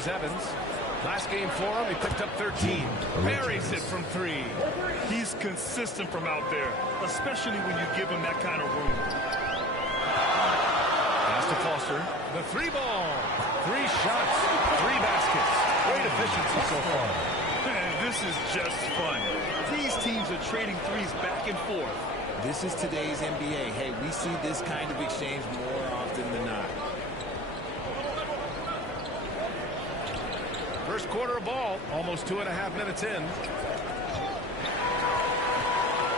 Here's Evans. Last game for him, he picked up 13. Buries it from 3. He's consistent from out there, especially when you give him that kind of room. Pass to Foster. The 3-ball. 3 shots, 3 baskets. Great efficiency so far. Man, this is just fun. These teams are trading threes back and forth. This is today's NBA. Hey, we see this kind of exchange more often than not. First quarter of ball, almost 2.5 minutes in.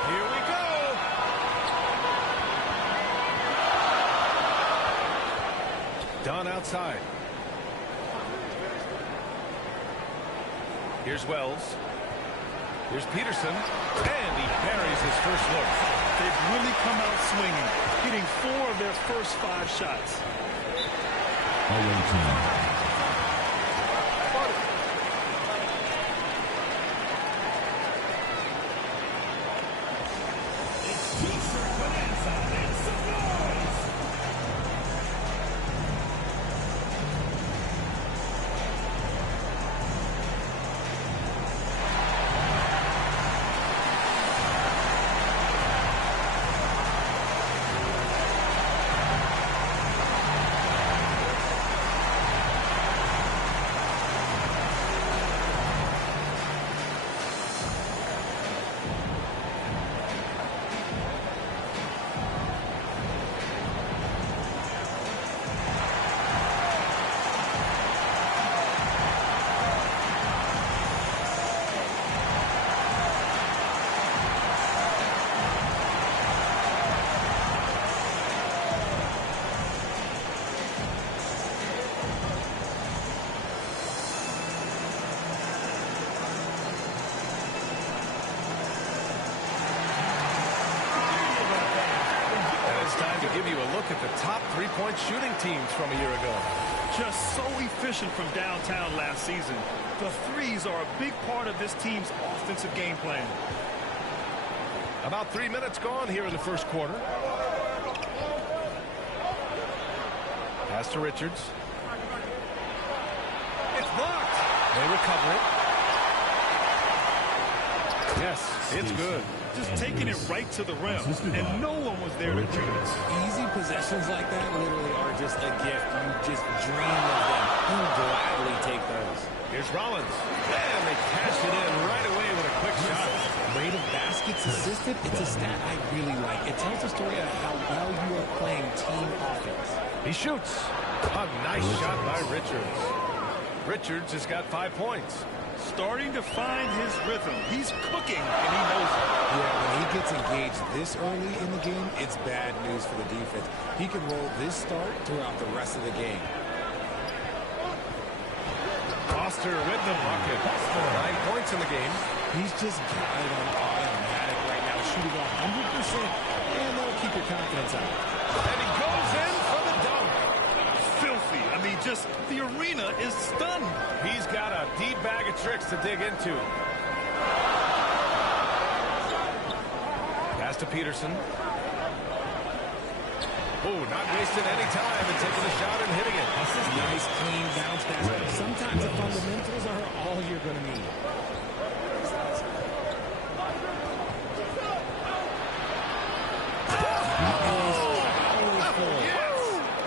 Here we go. Dunn outside. Here's Wells. Here's Peterson. And he buries his first look. They've really come out swinging, hitting 4 of their first 5 shots. Give you a look at the top 3-point shooting teams from a year ago. Just so efficient from downtown last season. The threes are a big part of this team's offensive game plan. About 3 minutes gone here in the first quarter. Pass to Richards. It's blocked. They recover it. Yes, it's good. Just taking it right to the rim, and no one was there to greet it. Easy possessions like that literally are just a gift. You just dream of them. You gladly take those. Here's Rollins. And they cash it in right away with a quick shot. Rate of baskets assisted, it's a stat I really like. It tells a story of how well you are playing team offense. He shoots. A nice shot by Richards. Richards has got 5 points. Starting to find his rhythm. He's cooking, and he knows it. Yeah, when he gets engaged this early in the game, it's bad news for the defense. He can roll this start throughout the rest of the game. Foster with the bucket. 9 points in the game. He's just got it on automatic right now, shooting 100%, and that'll keep your confidence up. And he goes in for the dunk. Filthy. I mean, just the arena is stunned. He's got a deep bag of tricks to dig into. Pass to Peterson. Oh, not wasting any time and taking a shot and hitting it. Nice, clean bounce pass. Sometimes the fundamentals are all you're going to need.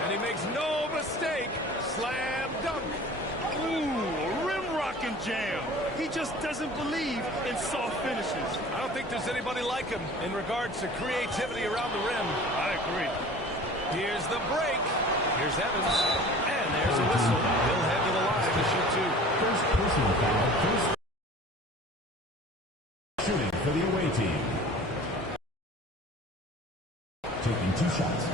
And he makes no mistake. Slam dunk. Ooh, rim-rocking jam. He just doesn't believe in soft finishes. I don't think there's anybody like him in regards to creativity around the rim. I agree. Here's the break. Here's Evans. And there's a whistle. He'll head to the line to shoot 2. First personal foul. First shooting for the away team. Taking 2 shots.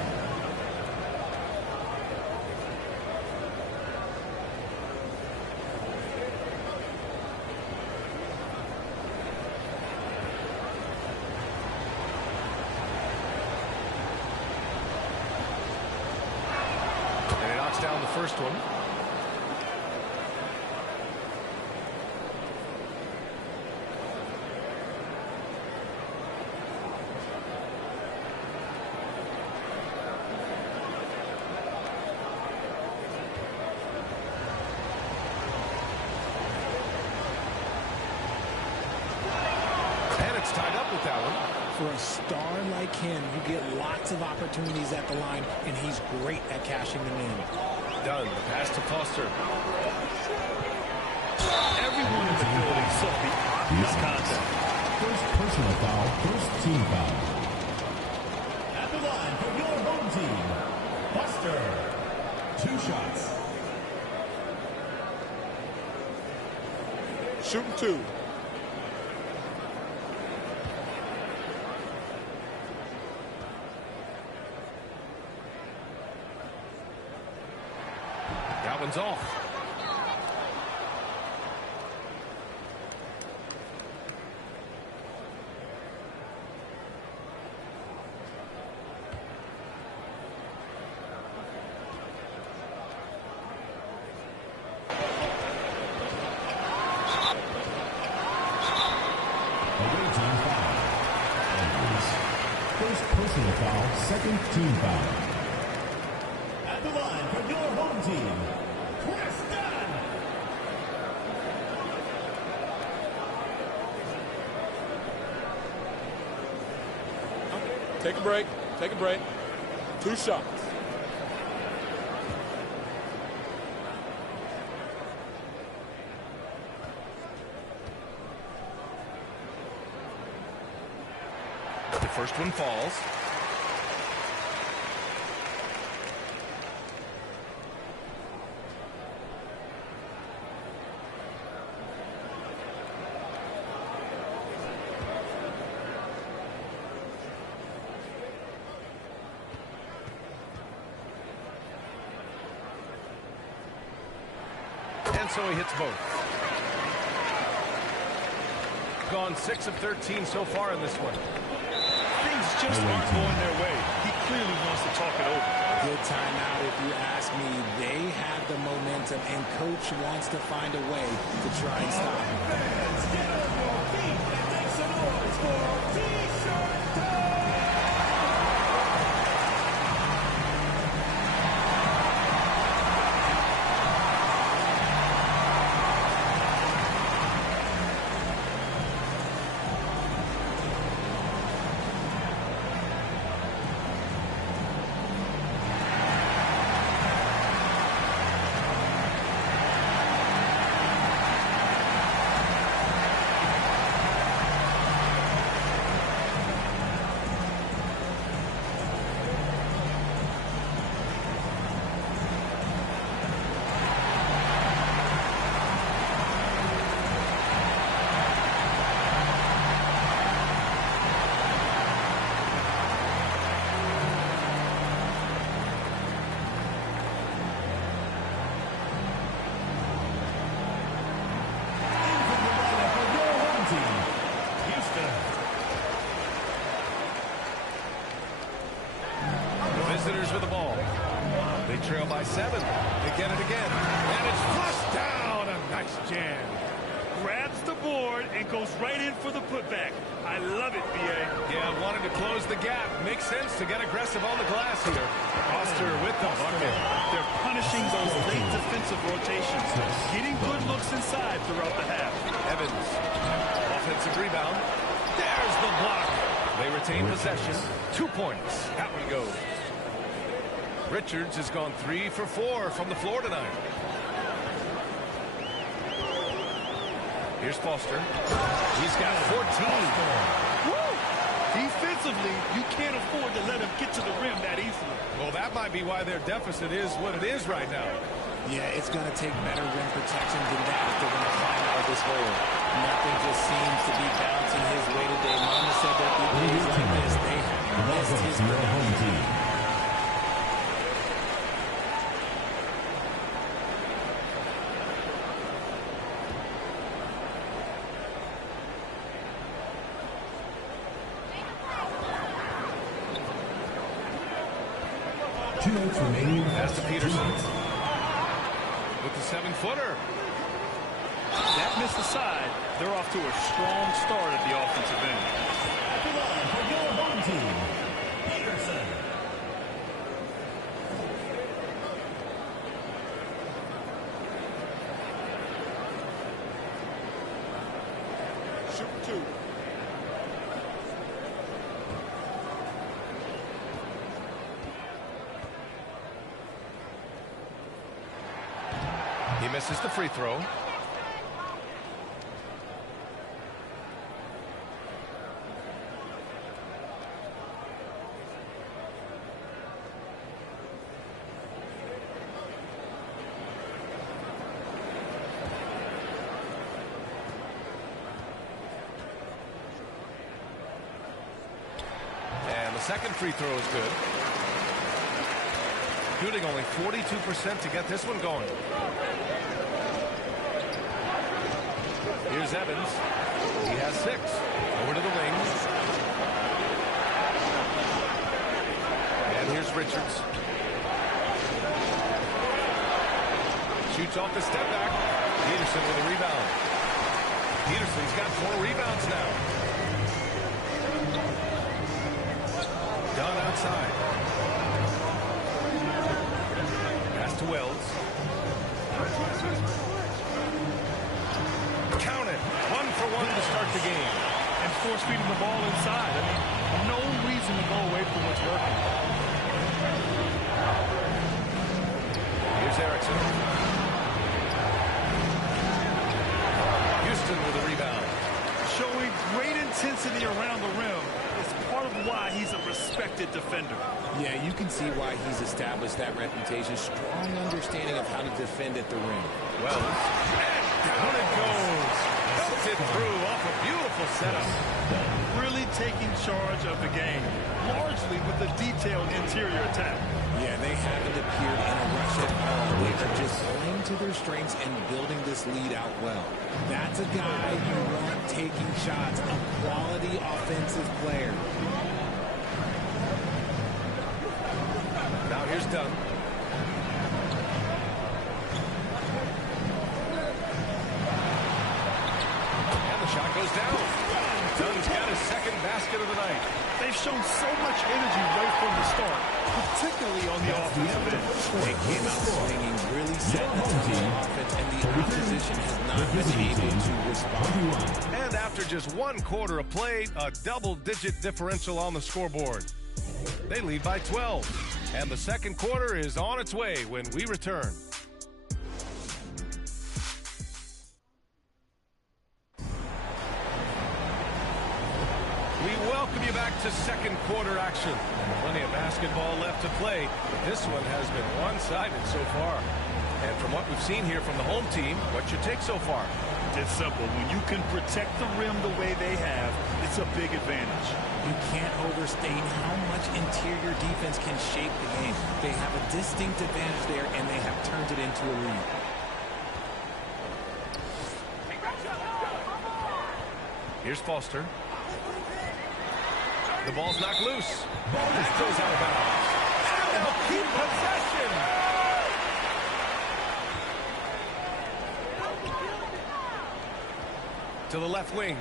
Down the first one. gets tied up with that one. For a star like him, you get lots of opportunities at the line, and he's great at cashing them in. Done. The pass to Foster. Everyone in the building saw the obvious contact. First personal foul, first team foul. At the line for your home team, Buster. 2 shots. Shooting 2. That one's off. First personal foul, second team foul. At the line for your home team, Preston. Take a break. Take a break. 2 shots. The first one falls. And so he hits both. Gone 6 of 13 so far in this one. Things just aren't going their way. He clearly wants to talk it over. Good timeout if you ask me. They have the momentum, and Coach wants to find a way to try and stop him. Fans, get on your feet and make some noise for T-shirt time! Visitors with the ball. They trail by 7. They get it again. And it's flushed down. A nice jam. Grabs the board and goes right in for the putback. I love it, B.A. Yeah, wanting to close the gap. Makes sense to get aggressive on the glass here. Foster with the bucket. They're punishing those late defensive rotations. Getting good looks inside throughout the half. Evans. Offensive rebound. There's the block. They retain possession. 2 points. That one goes. Richards has gone 3 for 4 from the floor tonight. Here's Foster. He's got 14. Woo! Defensively, you can't afford to let him get to the rim that easily. Well, that might be why their deficit is what it is right now. Yeah, it's going to take better rim protection than that if they're going to climb out of this hole. Nothing just seems to be bouncing his way today. Mama said that through days like this, they have missed his home team. Pass to Peterson. With the 7-footer. That missed the side. They're off to a strong start at the offensive end. At the line for your home team, Peterson. Shoot 2. misses the free throw. And the second free throw is good. Shooting only 42% to get this one going. Here's Evans. He has 6. Over to the wings. And here's Richards. Shoots off the step back. Peterson with a rebound. Peterson's got 4 rebounds now. Down outside. Pass to Wells. Count it. 1 for 1 to start the game. And force feeding the ball inside. I mean, no reason to go away from what's working. Here's Erickson. Houston with a rebound. Showing great intensity around the rim is part of why he's a respected defender. Yeah, you can see why he's established that reputation. Strong understanding of how to defend at the rim. Well, down it goes. Belted through off a beautiful setup. Really taking charge of the game, largely with the detailed interior attack. Yeah, they haven't appeared in a rush at all. They are just playing to their strengths and building this lead out well. That's a guy you want taking shots, a quality offensive player. Now here's Dunn. And the shot goes down. Dunn's got his second basket of the night. They've shown so much energy right from the start, particularly on the offensive end. They came out swinging, really set the tone on offense, and the opposition has not been able to respond. And after just 1 quarter of play, a double-digit differential on the scoreboard. They lead by 12. And the second quarter is on its way when we return. We welcome you back to second quarter action. Plenty of basketball left to play, but this one has been one-sided so far. And from what we've seen here from the home team, what's your take so far? It's simple. When you can protect the rim the way they have, it's a big advantage. You can't overstate how much interior defense can shape the game. They have a distinct advantage there, and they have turned it into a lead. Here's Foster. The ball's knocked loose. That goes out of bounds. And they'll keep possession. To the left wing.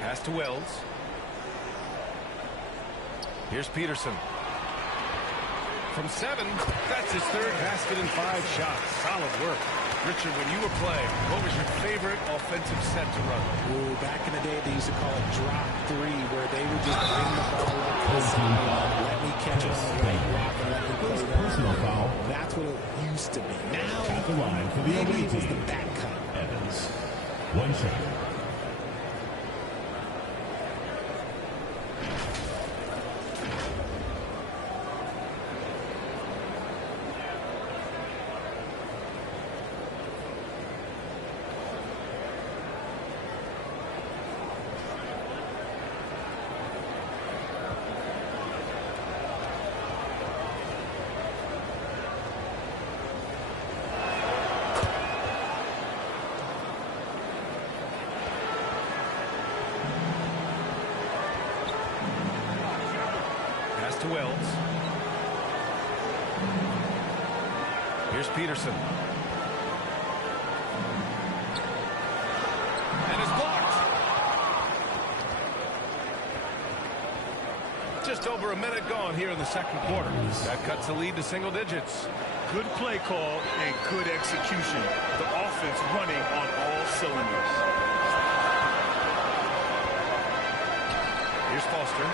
Pass to Wells. Here's Peterson. From 7, that's his 3rd basket in 5 shots. Solid work. Richard, when you were playing, what was your favorite offensive set to run? Ooh, back in the day, they used to call it drop 3, where they would just bring the ball up to the sideline, let me catch it on the right block, and let me play Personal foul. That's what it used to be. Now, At the line for the maybe away it was team. the back cut. Evans. 1 shot. To Wells. Here's Peterson. And it's blocked. Just over a minute gone here in the second quarter. That cuts the lead to single digits. Good play call and good execution. The offense running on all cylinders. Here's Foster.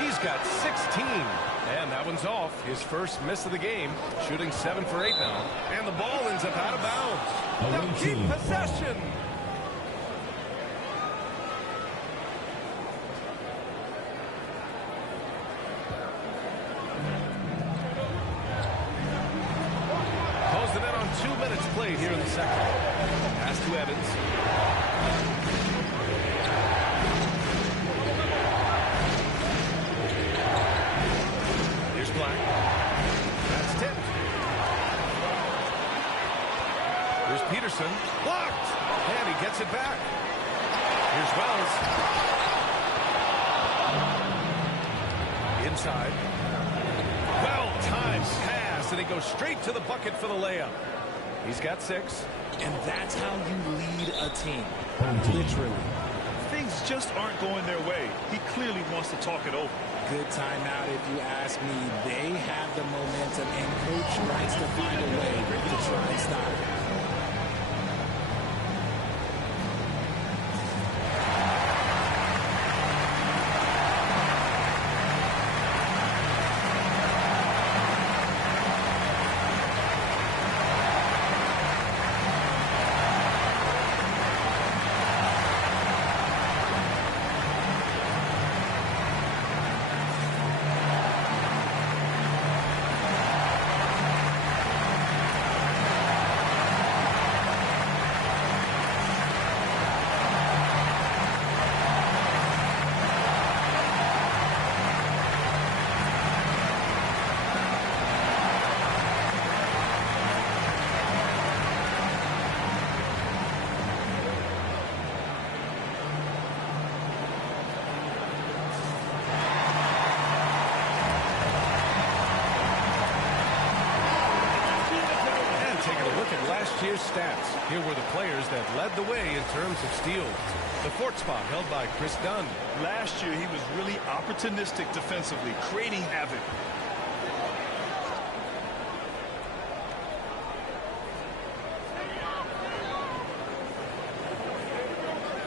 He's got 16. And that one's off. His first miss of the game. Shooting 7 for 8 now. And the ball ends up out of bounds. They'll keep possession. Closing in on 2 minutes played here in the second. Pass to Evans. Here's Black. That's tipped. Here's Peterson. Blocked. And he gets it back. Here's Wells. Inside. Well-timed pass, and he goes straight to the bucket for the layup. He's got 6. And that's how you lead a team. Literally. Things just aren't going their way. He clearly wants to talk it over. Good timeout if you ask me. They have the momentum, and coach likes to find a way to try and stop it. Last year's stats. Here were the players that led the way in terms of steals. The fourth spot held by Chris Dunn. Last year, he was really opportunistic defensively, creating havoc.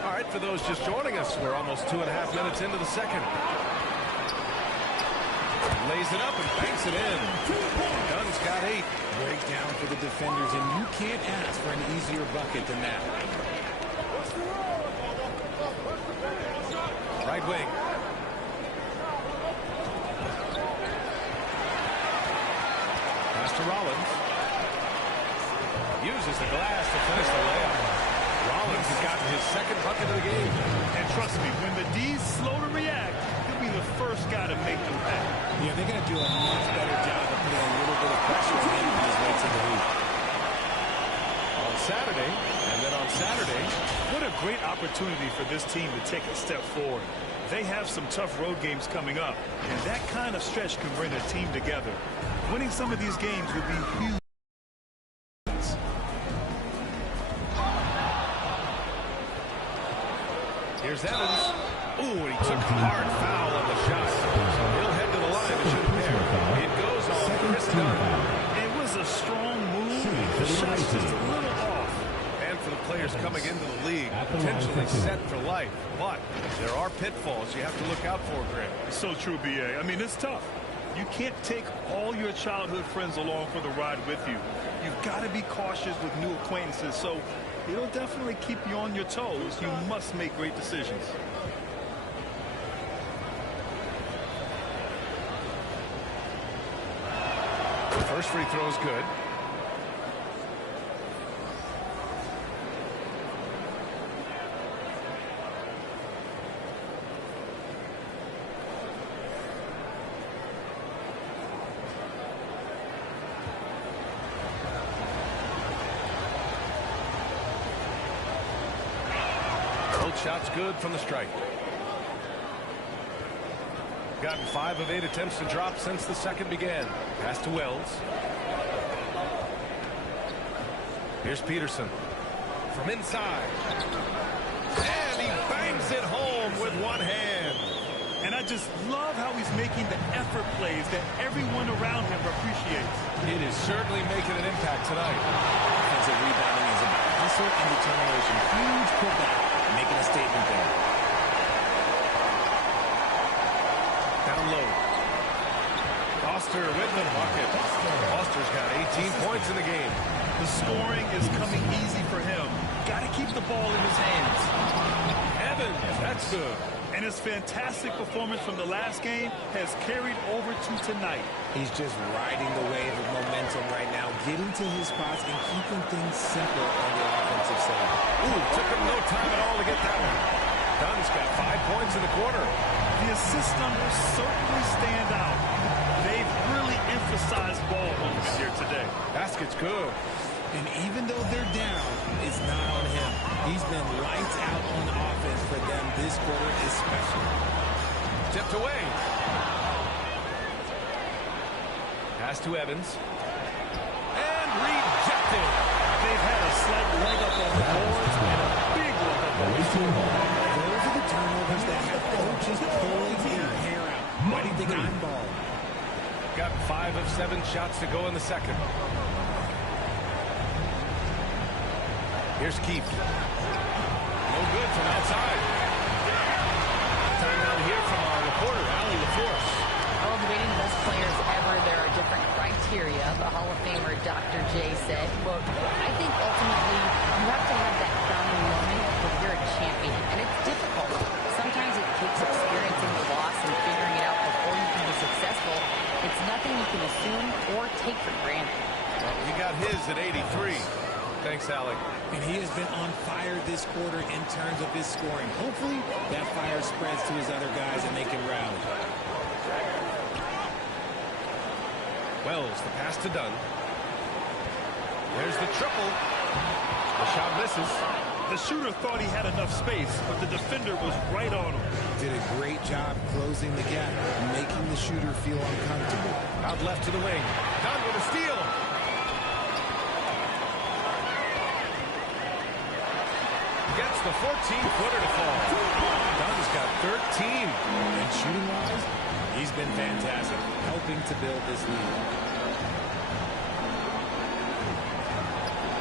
All right, for those just joining us, we're almost 2.5 minutes into the second. Lays it up and banks it in. Dunn's got 8. Breakdown for the defenders, and you can't ask for an easier bucket than that. Right wing. Pass to Rollins. Uses the glass to finish the layup. Rollins has gotten his second bucket of the game. And trust me, when the D's slow to react, he'll be the first guy to make them pay. Yeah, they're going to do a much better job of putting a little bit of pressure on him on his way to the hoop. On Saturday, and then on Saturday. What a great opportunity for this team to take a step forward. They have some tough road games coming up, and that kind of stretch can bring a team together. Winning some of these games would be huge. Here's Evans. Ooh, and he took a hard foul on the shot. So he'll head to the line to shoot there. It goes on Chris Dunn. It was a strong move. The shot's just a little off. And for the players coming into the league, potentially set for life. But there are pitfalls you have to look out for, Greg. So true, B.A. I mean, it's tough. You can't take all your childhood friends along for the ride with you. You've got to be cautious with new acquaintances. So it'll definitely keep you on your toes. You must make great decisions. First free throw is good. Both shots good from the strike. Gotten 5 of 8 attempts to drop since the second began. Pass to Wells. Here's Peterson from inside. And he bangs it home with one hand. And I just love how he's making the effort plays that everyone around him appreciates. It is certainly making an impact tonight. Offensive rebounding is about hustle and determination. Huge putback, making a statement there. Down unload. Foster with the bucket. Foster's got 18 points in the game. The scoring is coming easy for him. Got to keep the ball in his hands. Evans, that's good. And his fantastic performance from the last game has carried over to tonight. He's just riding the wave of momentum right now, getting to his spots and keeping things simple on the offensive side. Ooh, took him no time at all to get that one. Dunn's got 5 points in the quarter. The assist numbers certainly stand out. They've really emphasized ball movement here today. Basket's good. And even though they're down, it's not on him. He's been lights out on offense for them this quarter especially. Tipped away. Pass to Evans. And rejected. They've had a slight leg up on the boards and a big one up on the floor. Those are the turnovers that have coaches pulling their hair out. Why do you think I'm balling? Got 5 of 7 shots to go in the second. Here's Keith. No good from outside. Time now to hear from our reporter, Allie LaForce. Oh, grading the best players ever, there are different criteria. The Hall of Famer Dr. J said, quote, I think ultimately you have to have that crowning moment where you're a champion. And it's difficult. Sometimes it takes experiencing the loss and figuring it out before you can be successful. It's nothing you can assume or take for granted. Well, he got his at 83. Thanks, Allie. And he has been on fire this quarter in terms of his scoring. Hopefully, that fire spreads to his other guys and they can rally. Wells, the pass to Dunn. There's the triple. The shot misses. The shooter thought he had enough space, but the defender was right on him. Did a great job closing the gap, making the shooter feel uncomfortable. Out left to the wing. Dunn with a steal. Gets the 14-footer to fall. Dunn's got 13. And shooting-wise, he's been fantastic, helping to build this lead.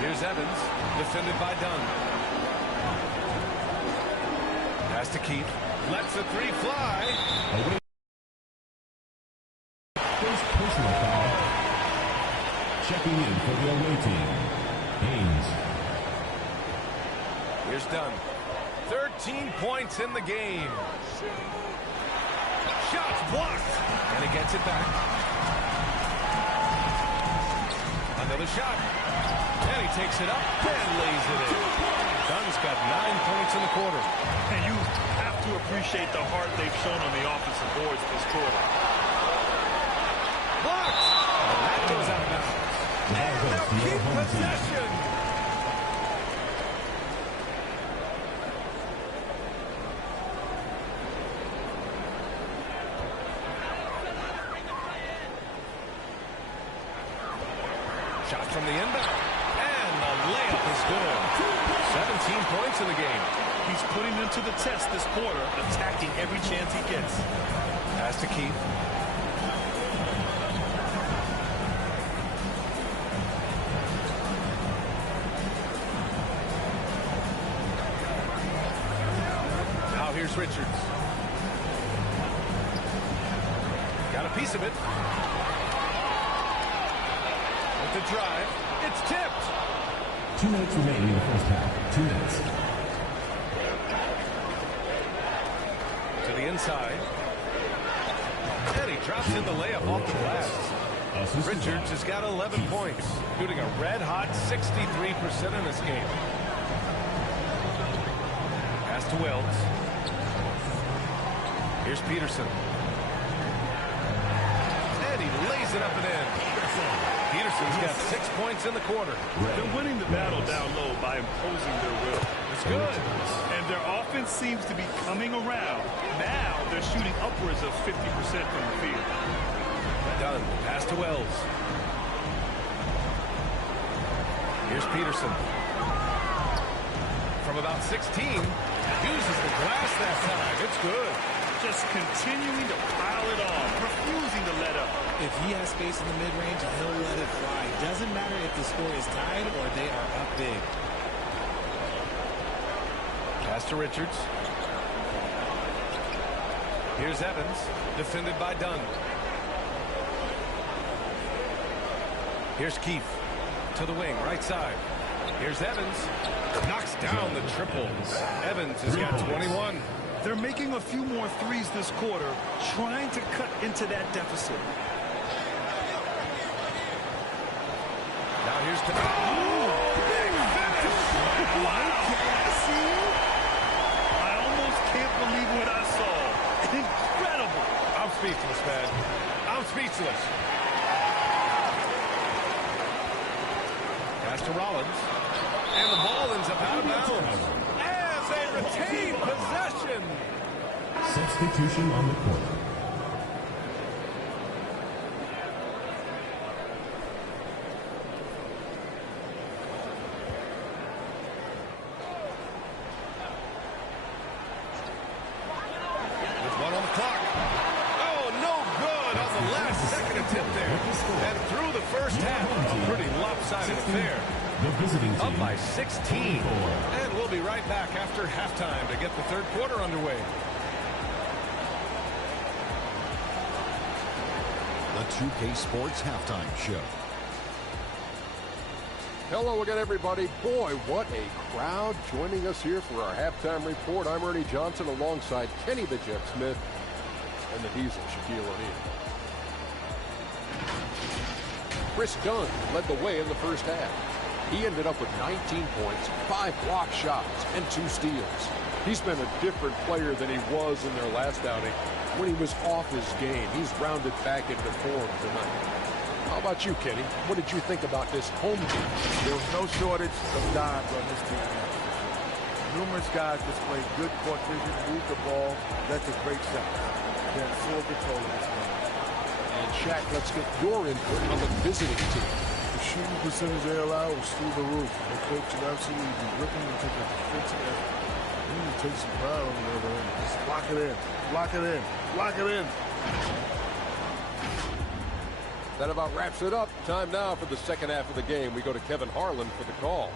Here's Evans, defended by Dunn. Pass to Keith. Lets the three fly. First personal foul. Checking in for the away team, Haynes. Here's Dunn. 13 points in the game. Shots blocked. And he gets it back. Another shot. And he takes it up and lays it in. Dunn's got 9 points in the quarter. And you have to appreciate the heart they've shown on the offensive boards this quarter. Blocked. And that goes out of bounds. And they'll keep possession. Shot from the inbound. And the layup is good. 17 points in the game. He's putting them to the test this quarter, attacking every chance he gets. Pass to Keith. Now here's Richards. Got a piece of it. The drive. It's tipped. 2 minutes remaining in the first half. 2 minutes. To the inside. And he drops in the layup off the glass. Richards has got 11 points, shooting a red-hot 63% in this game. Pass to Wells. Here's Peterson. And he lays it up and in. Peterson's got 6 points in the quarter. They're winning the battle down low by imposing their will. It's good. And their offense seems to be coming around. Now they're shooting upwards of 50% from the field. Dunn, pass to Wells. Here's Peterson. From about 16, uses the glass that time. It's good. Just continuing to pile it on, refusing to let up. If he has space in the mid-range, he'll let it fly. Doesn't matter if the score is tied or they are up big. Pass to Richards. Here's Evans, defended by Dunn. Here's Keith to the wing, right side. Here's Evans. Knocks down the triple. Evans has got 21. They're making a few more threes this quarter, trying to cut into that deficit. Now here's the... Oh, big finish! Wow! I almost can't believe what I saw. Incredible! I'm speechless, man. I'm speechless. Pass to Rollins. And the ball ends up out of bounds. As they retain possession. Substitution on the court. With one on the clock. Oh, no good on the last second attempt there. And through the first half, a pretty lopsided affair. The visiting team. Up by 16. And we'll be right back after halftime to get the third quarter underway. The 2K Sports Halftime Show. Hello again, everybody. Boy, what a crowd joining us here for our halftime report. I'm Ernie Johnson alongside Kenny the Jet Smith and the Diesel, Shaquille O'Neal. Chris Dunn led the way in the first half. He ended up with 19 points, 5 block shots, and 2 steals. He's been a different player than he was in their last outing when he was off his game. He's rounded back into form tonight. How about you, Kenny? What did you think about this home team? There was no shortage of dimes on this team. Numerous guys displayed good court vision, moved the ball, led to great shots. They had full control of this game. And Shaq, let's get your input on the visiting team. The shooting percentage they allowed was through the roof. The coach should absolutely be looking to take a defensive effort. They need to take some pride on the other end. Just lock it in, lock it in, lock it in. That about wraps it up. Time now for the second half of the game. We go to Kevin Harlan for the call.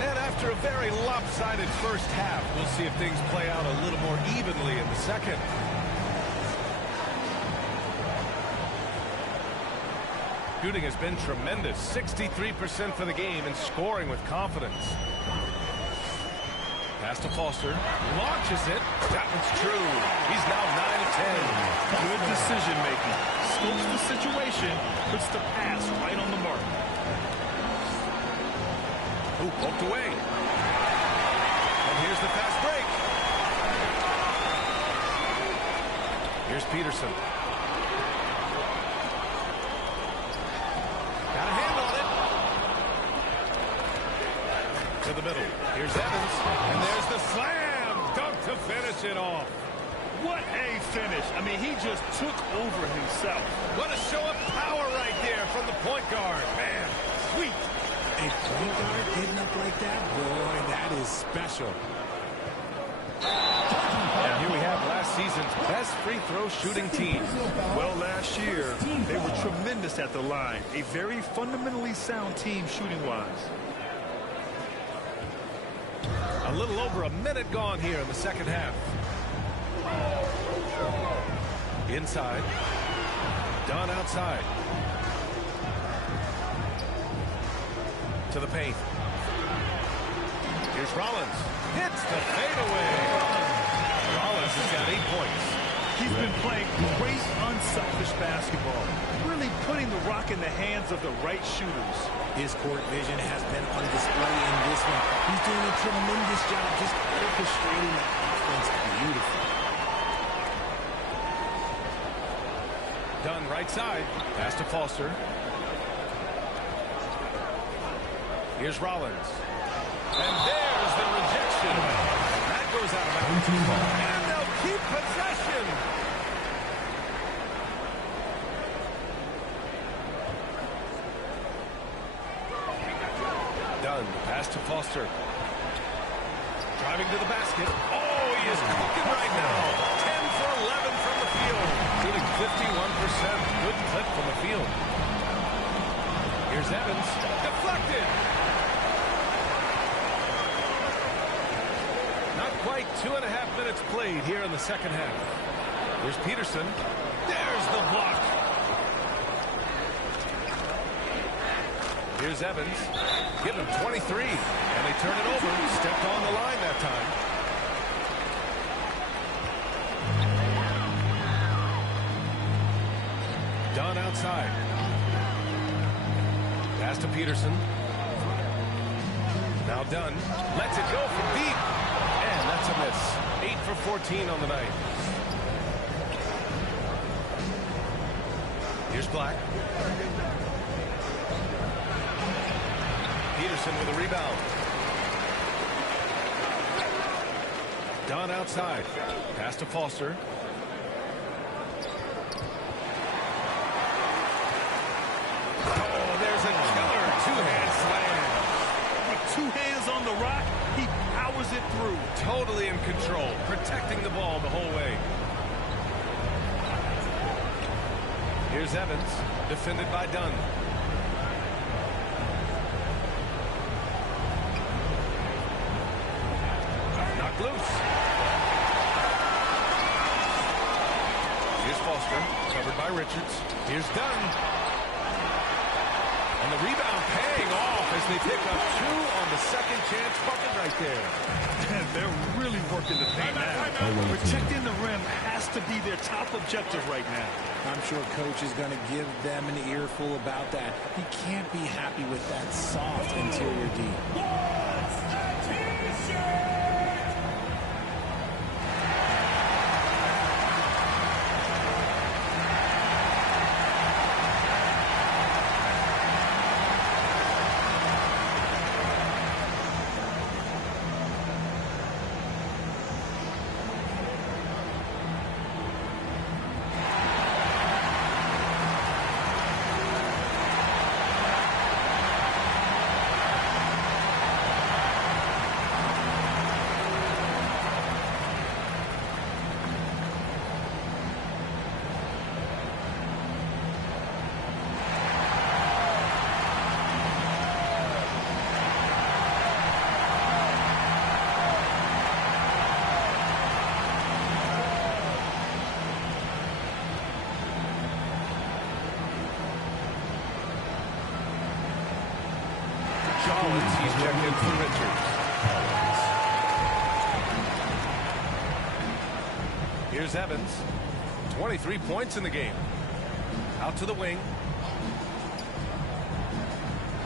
And after a very lopsided first half, we'll see if things play out a little more evenly in the second. Shooting has been tremendous. 63% for the game and scoring with confidence. Pass to Foster. Launches it. That one's true. He's now 9 of 10. Good decision making. Scopes the situation, puts the pass right on the mark. Ooh, poked away. And here's the fast break. Here's Peterson. Got a hand on it. To the middle. Here's Evans. And there's the slam. Dunk to finish it off. What a finish. I mean, he just took over himself. What a show of power right there from the point guard. Man, sweet. A point guard getting up like that? Boy, that is special. And here we have last season's best free throw shooting team. Well, last year, they were tremendous at the line. A very fundamentally sound team shooting-wise. A little over a minute gone here in the second half. Inside. Dunn outside. To the paint. Here's Rollins. Hits the fadeaway. Rollins has got 8 points. He's been playing great, unselfish basketball. Really putting the rock in the hands of the right shooters. His court vision has been on display in this one. He's doing a tremendous job just orchestrating the offense beautifully. Dunn right side. Pass to Foster. Here's Rollins. And there's the rejection. That goes out of bounds. And they'll keep possession. Dunn, pass to Foster. Driving to the basket. Oh, he is cooking right now. 10 for 11 from the field. Shooting Good clip from the field. Here's Evans. Deflected. Not quite 2.5 minutes played here in the second half. Here's Peterson. There's the block. Here's Evans. Give him 23. And they turn it over. Stepped on the line that time. Dunn outside. Pass to Peterson. Now Dunn lets it go from deep. And that's a miss. 8 for 14 on the night. Here's Black. Peterson with a rebound. Dunn outside. Pass to Foster. Oh, there's a killer two-hand slam. With 2 hands on the rock, he powers it through. Totally in control, protecting the ball the whole way. Here's Evans, defended by Dunn. Knocked loose. Here's Foster, covered by Richards. Here's Dunn. And the rebound paying off as they pick up 2 on the second chance bucket right there. And they're really working the paint now. Protecting the rim has to be their top objective right now. I'm sure coach is going to give them an earful about that. He can't be happy with that soft interior D. He's checked in for Richards. Here's Evans. 23 points in the game. Out to the wing.